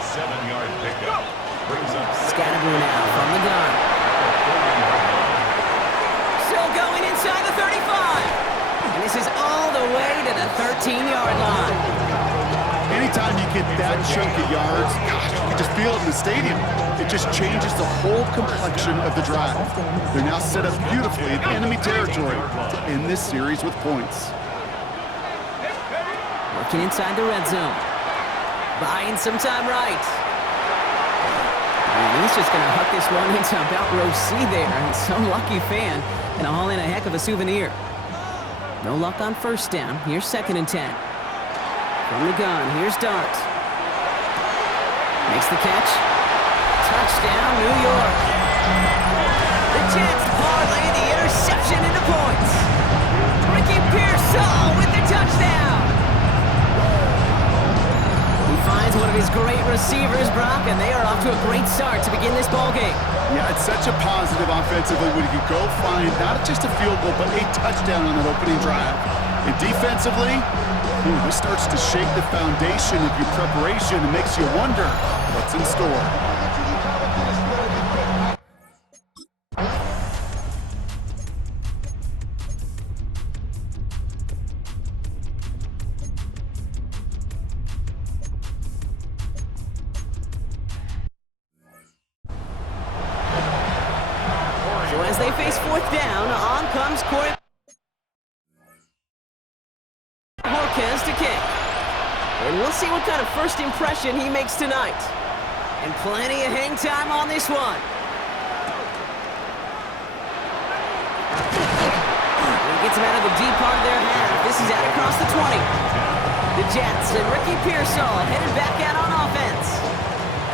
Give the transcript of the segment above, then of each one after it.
7-yard pickup. Brings up Scatterboo now from the gun. Still going inside the 35. And this is all the way to the 13-yard line. Anytime you get that chunk of yards, gosh, you can just feel it in the stadium. It just changes the whole complexion of the drive. They're now set up beautifully in enemy territory to end this series with points. Working inside the red zone. Buying some time right. And he's just going to huck this one into about row C there. And some lucky fan and haul in a heck of a souvenir. No luck on first down. Here's 2nd and 10. From the gun, here's Dart. Makes the catch. Touchdown, New York. The Jets parlay the interception into points. Ricky Pearsall with the touchdown. He finds one of his great receivers, Brock, and they are off to a great start to begin this ballgame. Yeah, it's such a positive offensively when you can go find not just a field goal, but a touchdown on that opening drive. And defensively, this starts to shake the foundation of your preparation and makes you wonder what's in store. So as they face 4th down, on comes Corey to kick. And we'll see what kind of first impression he makes tonight. And plenty of hang time on this one. He gets him out of the deep part of their half. This is out across the 20. The Jets and Ricky Pearsall headed back out on offense.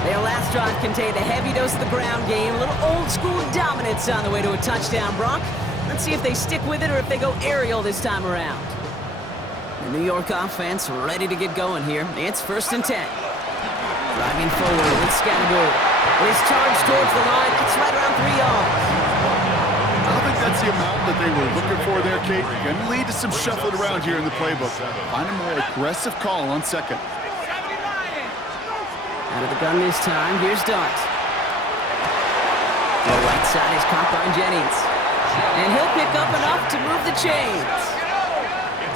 Their last drive contained a heavy dose of the ground game, a little old-school dominance on the way to a touchdown, Brock. Let's see if they stick with it or if they go aerial this time around. The New York offense ready to get going here. It's 1st and 10. Driving forward with Scatterboo. His charge towards the line. It's right around 3 yards. I don't think that's the amount that they were looking for there, Kate. Going to lead to some shuffling around here in the playbook. Find a more aggressive call on 2nd. Out of the gun this time. Here's Dart. The right side is caught by Jennings. And he'll pick up enough to move the chains.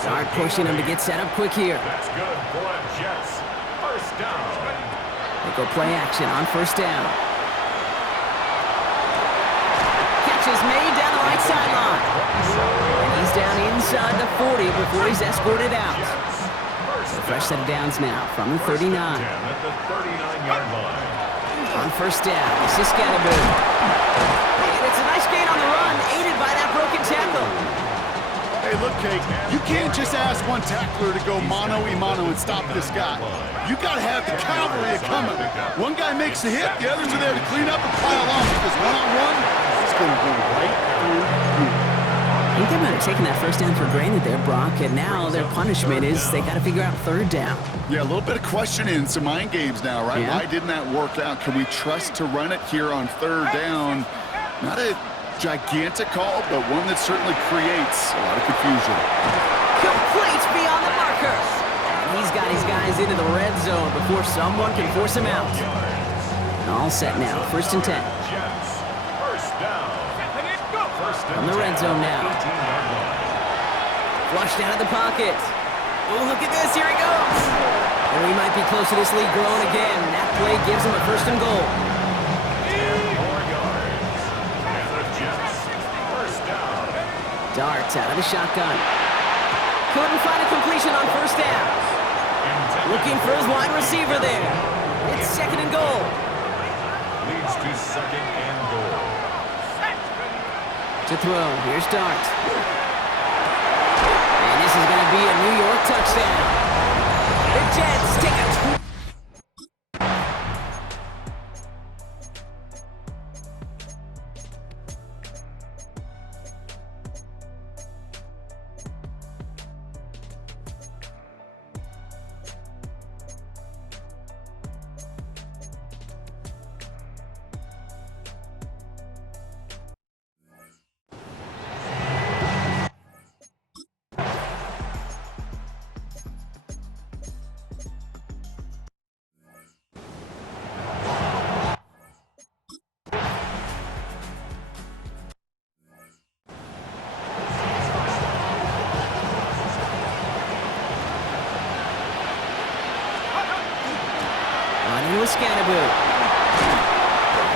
Dart pushing him to get set up quick here. That's good for the Jets. First down. They go play action on 1st down. Catch is made down the right sideline. And he's down inside the 40 before he's escorted out. So fresh set of downs now from the 39. At the 39-yard line. On 1st down, this is Scatterboo. And it's a nice gain on the run, aided by that broken tackle. Hey, look, Kate, you can't just ask one tackler to go mano-a-mano and stop this guy. You got to have the cavalry coming. One guy makes a hit, the others are there to clean up and pile on, because one-on-one, it's going to go right through you. I think they might have taken that first down for granted there, Brock, and now their punishment is they got to figure out 3rd down. Yeah, a little bit of questioning, some mind games now, right? Yeah. Why didn't that work out? Can we trust to run it here on 3rd down? Not a gigantic call, but one that certainly creates a lot of confusion. Complete beyond the marker. And he's got his guys into the red zone before someone can force him out. All set now, 1st and 10. Jets. First down. From the red zone now. Flushed out of the pocket. Oh, look at this, here he goes. And we might be close to this lead growing again. That play gives him a 1st and goal. Darts out of the shotgun. Couldn't find a completion on 1st down. Looking for his wide receiver there. It's 2nd and goal. Leads to 2nd and goal. To throw, here's Dart. And this is going to be a New York touchdown. The Jets take a into a Scatterboo.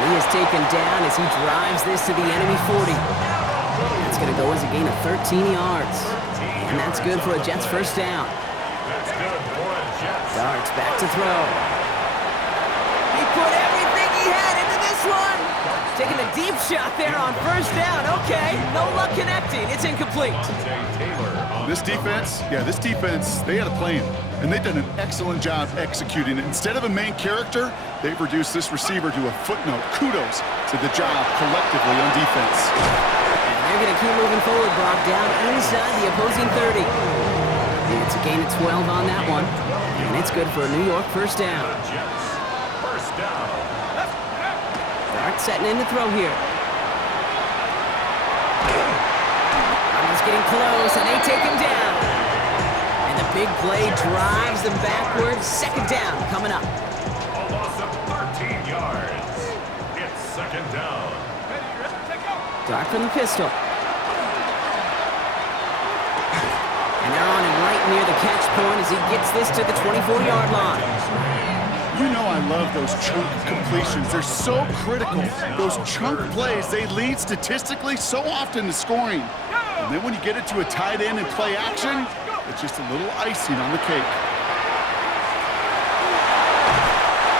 He is taken down as he drives this to the enemy 40. That's going to go as a gain of 13 yards. And that's good for a Jets first down. That's good for a Jets. Darts back to throw. He put everything he had into this one. Taking a deep shot there on first down. Okay, no luck connecting. It's incomplete. This defense, they had a plan, and they've done an excellent job executing it. Instead of a main character, they've reduced this receiver to a footnote. Kudos to the job collectively on defense. And they're going to keep moving forward, Brock, down inside the opposing 30. It's a gain of 12 on that one, and it's good for a New York first down. First down. Dart setting in the throw here. Getting close, and they take him down. And the big play drives them backwards. Second down coming up. A loss of 13 yards. It's second down. Dart from the pistol. And they're on him right near the catch point as he gets this to the 24-yard line. You know I love those chunk completions. They're so critical. Those chunk plays, they lead statistically so often to scoring. And then when you get it to a tight end and play action, it's just a little icing on the cake.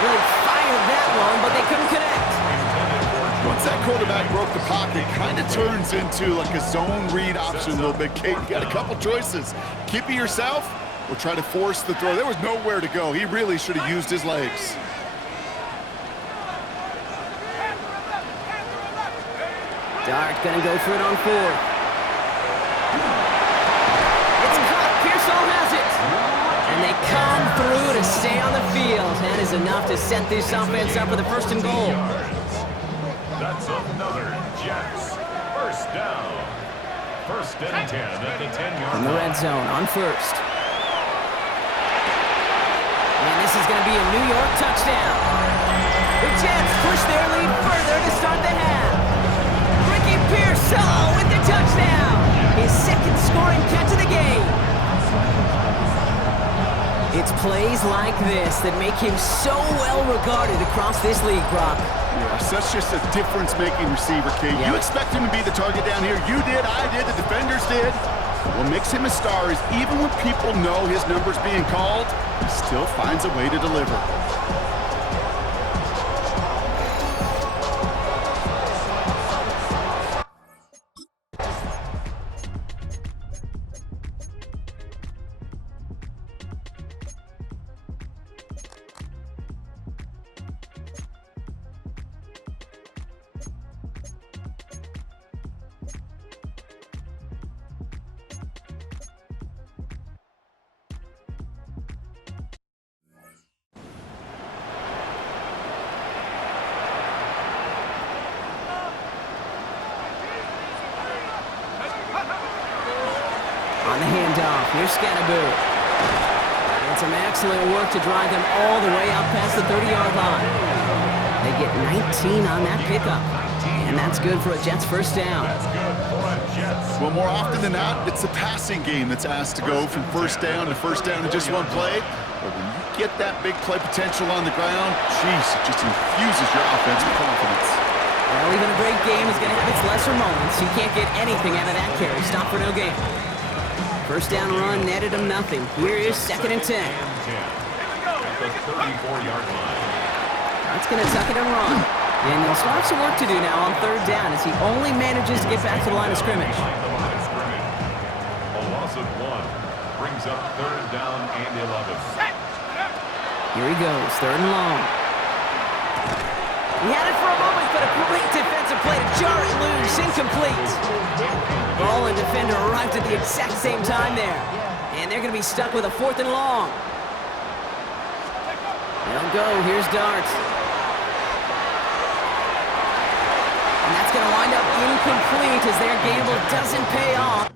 Really fired that one, but they couldn't connect. Once that quarterback broke the pocket, it kind of turns into like a zone read option a little bit. Kate, you got a couple choices. Keep it yourself or try to force the throw. There was nowhere to go. He really should have used his legs. Dart gonna go for it on fourth. It's caught. Pearsall has it. And they come through to stay on the field. That is enough to set this offense up for the first and goal. That's another Jets. First down. First and 10 at the 10-yard line. In the red zone on first. And this is going to be a New York touchdown. The Jets push their lead further to start the half. Ricky Pearsall with the touchdown. His second scoring catch of the game. It's plays like this that make him so well regarded across this league, Brock. Yeah, such just a difference-making receiver, Kate. Yeah. You expect him to be the target down here. You did, I did, the defenders did. What makes him a star is even when people know his number's being called, he still finds a way to deliver. On the handoff, here's Scatterboo. And some excellent work to drive them all the way up past the 30-yard line. They get 19 on that pickup. And that's good for a Jets first down. That's good for a Jets. Well, more often than not, it's the passing game that's asked to go from first down in just one play. But when you get that big play potential on the ground, geez, it just infuses your offense with confidence. Well, even a great game is going to have its lesser moments. You can't get anything out of that carry. Stop for no gain. First down run netted him nothing. Here is second and 10. At the 34-yard line. That's going to tuck it and run. And they'll still have some work to do now on third down as he only manages to get back to the line of scrimmage. Behind the line of scrimmage. A loss of 1 brings up third down and 11. Here he goes, third and long. He had it for a moment, but a great defensive play to jar it loose, incomplete. Ball and defender arrived at the exact same time there. And they're going to be stuck with a fourth and long. They'll go, here's Dart. And that's going to wind up incomplete as their gamble doesn't pay off.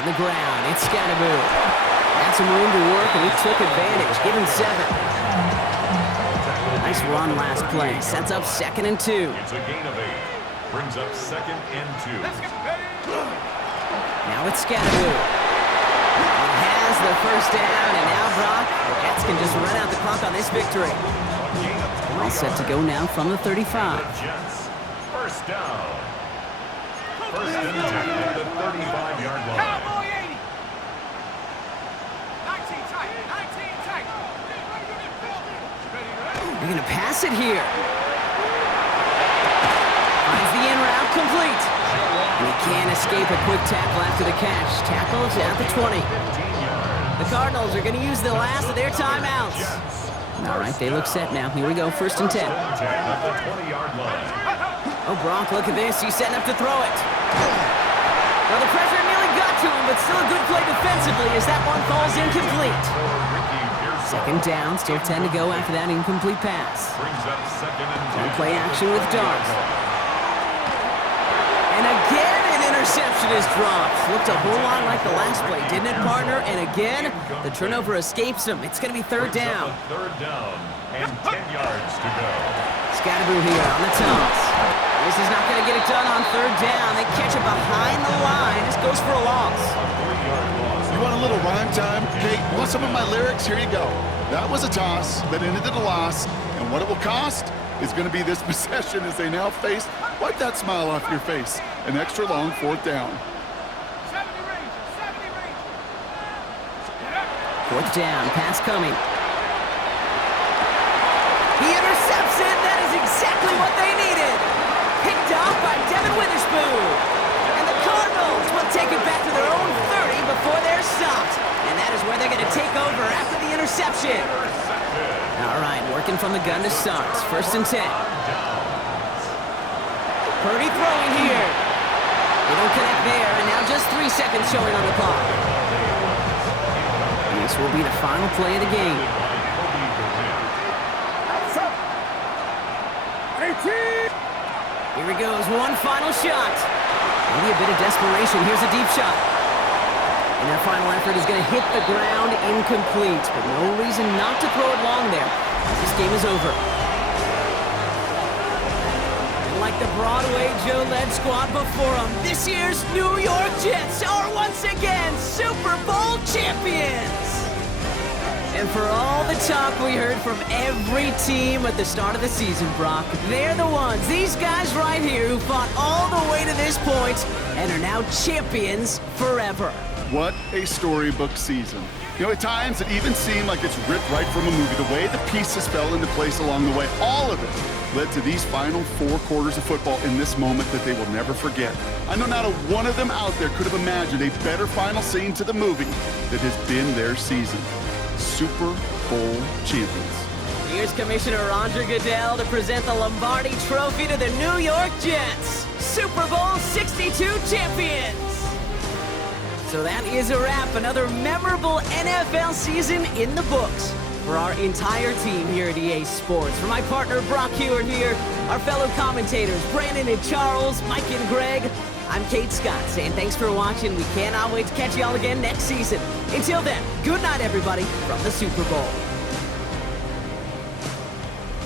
On the ground, it's Scatterboo. Had some room to work, and he took advantage. Give him 7. Nice run last play. Sets up 2nd and 2. It's a gain of 8. Brings up 2nd and 2. Now it's Scatterboo. He has the first down, and now Brock, the Jets can just run out the clock on this victory. All set to go now from the 35. Jets. First down. First and 10 at the 35-yard line. Cowboy 80. 19 tight. 19 tight. They're going to pass it here. Finds the in route complete. And he can't escape a quick tackle after the catch. Tackles at the 20. The Cardinals are going to use the last of their timeouts. All right, they look set now. Here we go, 1st and 10. At the 20-yard line. Oh, Brock, look at this. He's setting up to throw it. Well, the pressure nearly got to him, but still a good play defensively as that one falls incomplete. 2nd down, still 10 to go after that incomplete pass. Brings up 2nd and 10. Play action with Darth. And again, an interception is dropped. Looked a whole lot like the last play, didn't it, partner? And again, the turnover escapes him. It's going to be 3rd down. 3rd down and 10 yards to go. Scatterboo here on the toss. This is not going to get it done on 3rd down. They catch it behind the line. This goes for a loss. You want a little rhyme time? Kate, you want some of my lyrics? Here you go. That was a toss that ended in a loss, and what it will cost is going to be this possession as they now face, wipe that smile off your face, an extra long 4th down. 70 range. 70 range. 4th down, pass coming. He intercepts it. That is exactly what they needed. Picked off by Devin Witherspoon. And the Cardinals will take it back to their own 30 before they're stopped. And that is where they're going to take over after the interception. All right, working from the gun to start. 1st and 10. Purdy throwing here. They don't connect there, and now just 3 seconds showing on the clock. And this will be the final play of the game. Here he goes, one final shot. Maybe a bit of desperation. Here's a deep shot. And their final effort is going to hit the ground incomplete, but no reason not to throw it long there, as this game is over. And like the Broadway Joe-led squad before them, this year's New York Jets are once again Super Bowl champions. And for all the talk we heard from every team at the start of the season, Brock, they're the ones, these guys right here, who fought all the way to this point and are now champions forever. What a storybook season. You know, at times it even seemed like it's ripped right from a movie. The way the pieces fell into place along the way, all of it led to these final 4 quarters of football in this moment that they will never forget. I know not a one of them out there could have imagined a better final scene to the movie that has been their season. Super Bowl champions. Here's Commissioner Roger Goodell to present the Lombardi Trophy to the New York Jets. Super Bowl 62 champions. So that is a wrap. Another memorable NFL season in the books for our entire team here at EA Sports. For my partner Brock Hewitt here, our fellow commentators Brandon and Charles, Mike and Greg, I'm Kate Scott saying thanks for watching. We cannot wait to catch you all again next season. Until then, good night everybody from the Super Bowl.